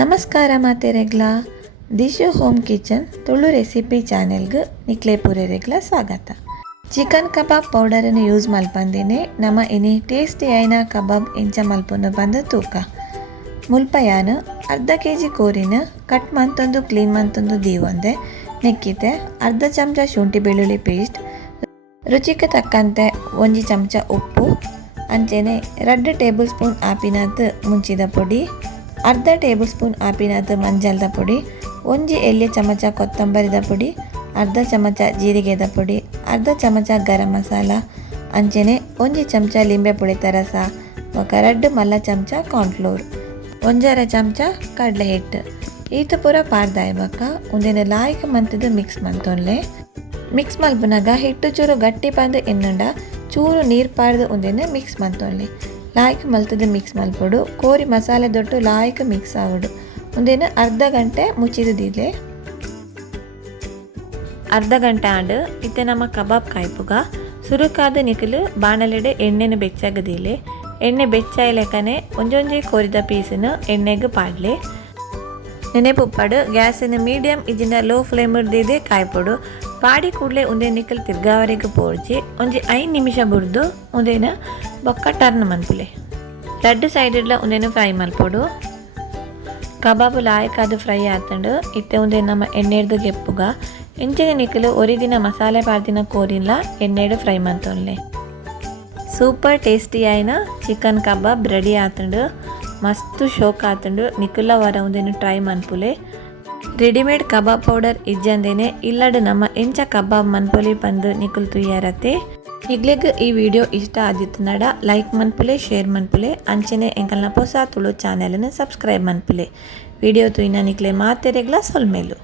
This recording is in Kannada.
ನಮಸ್ಕಾರ ಮಾತೆರೆಗ್ಲ Dishu home kitchen Tulu recipe ಚಾನೆಲ್ಗೆ ನಿಕ್ಲೆ ಪೂರೆರೆಗ್ಲ ಸ್ವಾಗತ. ಚಿಕನ್ ಕಬಾಬ್ ಪೌಡರನ್ನು ಯೂಸ್ ಮಲ್ಪಂದೇನೆ ನಮ್ಮ ಇನಿ ಟೇಸ್ಟಿ ಆಯ್ನ ಕಬಾಬ್ ಇಂಚ ಮಲ್ಪುನು ಬಂದ ತೂಕ ಮುಲ್ಪಯಾನ ಅರ್ಧ kg ಕೋರಿನ ಕಟ್ ಮಂತೊಂದು ಕ್ಲೀನ್ ಮಂತೊಂದು ದೀವೊಂದೆ ನೆಕ್ಕಿತೆ ಅರ್ಧ ಚಮಚ ಶುಂಠಿ ಬೆಳ್ಳುಳ್ಳಿ ಪೇಸ್ಟ್, ರುಚಿಗೆ ತಕ್ಕಂತೆ 1 ಚಮಚ ಉಪ್ಪು, ಅಂಚೆನೆ 2 ಟೇಬಲ್ ಸ್ಪೂನ್ ಆಪಿನದ್ದು ಮುಂಚಿದ ಪುಡಿ, ಅರ್ಧ ಟೇಬಲ್ ಸ್ಪೂನ್ ಆಪಿನದ್ದು ಮಂಜಲ್ದ ಪುಡಿ, 1 ಎಲೆ ಚಮಚ ಕೊತ್ತಂಬರಿದ ಪುಡಿ, ಅರ್ಧ ಚಮಚ ಜೀರಿಗೆದ ಪುಡಿ, ಅರ್ಧ ಚಮಚ ಗರಂ ಮಸಾಲ, ಅಂಚೆನೆ 1 ಚಮಚ ಲಿಂಬೆ ಪುಳಿತ ರಸ, 2 ಮಲ್ಲ ಚಮಚ ಕಾರ್ನ್ಫ್ಲೋರ್, 1 ಚಮಚ ಕಡಲೆ ಹಿಟ್ಟು. ಈತ ಪೂರ ಪಾರ್ದಾಯ್ಬಕ್ಕ ಒಂದೇನು ಲಾಯ್ಕ ಮಂತದ್ದು ಮಿಕ್ಸ್ ಮಂತೊನ್ಲೆ. ಮಿಕ್ಸ್ ಮಲ್ಪನಾಗ ಹಿಟ್ಟು ಚೂರು ಗಟ್ಟಿ ಪಂದು ಎನ್ನುಂಡ ಚೂರು ನೀರು ಪಾರ್ದು ಒಂದೇನು ಮಿಕ್ಸ್ ಮಂತೊನ್ಲೆ. ಲಾಯ್ಕ ಮಲ್ತದ್ದು ಮಿಕ್ಸ್ ಮಲ್ಪಡು ಕೋರಿ ಮಸಾಲೆ ದೊಟ್ಟು ಲಾಯ್ಕ ಮಿಕ್ಸ್ ಆವಡು ಒಂದೇನು ಅರ್ಧ ಗಂಟೆ ಮುಚ್ಚಿದಿಲ್ಲ. ಅರ್ಧ ಗಂಟೆ ಆಂಡು ಇತ್ತೆ ನಮ್ಮ ಕಬಾಬ್ ಕಾಯ್ಪುಗ ಸುರುಕಾದ ನಿಕಲು ಬಾಣಲೆಡೆ ಎಣ್ಣೆನು ಬೆಚ್ಚಾಗದಿಲ್ಲ. ಎಣ್ಣೆ ಬೆಚ್ಚಾಯ್ಲೆಕ್ಕನೆ ಒಂಜೊಂಜಿ ಕೋರಿದ ಪೀಸನ್ನು ಎಣ್ಣೆಗೆ ಪಾಡ್ಲೆ. ನೆನೆಪುಪ್ಪಡು ಗ್ಯಾಸಿನ ಮೀಡಿಯಂ ಇಜಿನ ಲೋ ಫ್ಲೇಮ್ ಹಿಡ್ದಿದೆ ಕಾಯ್ಪಡು. ಪಾಡಿ ಕೂಡಲೇ ಒಂದೇ ನಿಕಲ್ ತಿರ್ಗಾವರೆಗೆ ಪೋಡ್ಚಿ 5 ನಿಮಿಷ ಬುಡ್ದು ಒಂದೇನ ಬೊಕ್ಕ ಟರ್ನ್ ಮನ್ಪುಲೆ. 2 ಸೈಡ್ಲ ಒಂದೇನು ಫ್ರೈ ಮಲ್ಪೊಡು. ಕಬಾಬು ಲಾಯಕಾದ ಫ್ರೈ ಆತಂಡು ಇತ್ತೆ ಒಂದೇ ನಮ್ಮ ಎಣ್ಣೆಡ್ದು ಗೆಪ್ಪುಗ ಎಂಚಿನ ನಿಕಲು ಒರಿದಿನ ಮಸಾಲೆ ಪಾರ್ದಿನ ಕೋರಿಲ್ಲ ಎಣ್ಣೆಡು fry ಮಂತೊನ್ಲೆ. Super tasty ಆಯ್ನ chicken kebab ready ಆತಂಡು. ಮಸ್ತು ಶೋಕ್ ಆತಂಡು ನಿಕುಲ್ಲ ವರ ಒಂದೇನು ಟ್ರೈ ಮನ್ಪುಲೆ. ರೆಡಿಮೇಡ್ ಕಬಾಬ್ ಪೌಡರ್ ಇಜ್ಜಂದೇನೆ ಇಲ್ಲಡು ನಮ್ಮ ಎಂಚ ಕಬಾಬ್ ಮನ್ಪೊಲಿ ಪಂದು ನಿಕುಲ್ ತುಯ್ಯಾರತ್ತೆ. ಇಗ್ಲೆಗ್ ಈ ವಿಡಿಯೋ ಇಷ್ಟ ಆದಿತ್ತು ನಡ ಲೈಕ್ ಮನ್ಪುಲೆ, ಶೇರ್ ಮನ್ಪುಲೆ, ಅಂಚೆನೆ ಎಂಕಲ್ನ ಹೊಸ ತುಳು ಚಾನೆಲ್ನ ಸಬ್ಸ್ಕ್ರೈಬ್ ಮನ್ಪುಲೆ. ವಿಡಿಯೋ ತುಯ್ನ ನಿಕ್ಲೆ ಮಾತೆರೆಗ್ಲ ಸೊಲ್ಮೇಲು.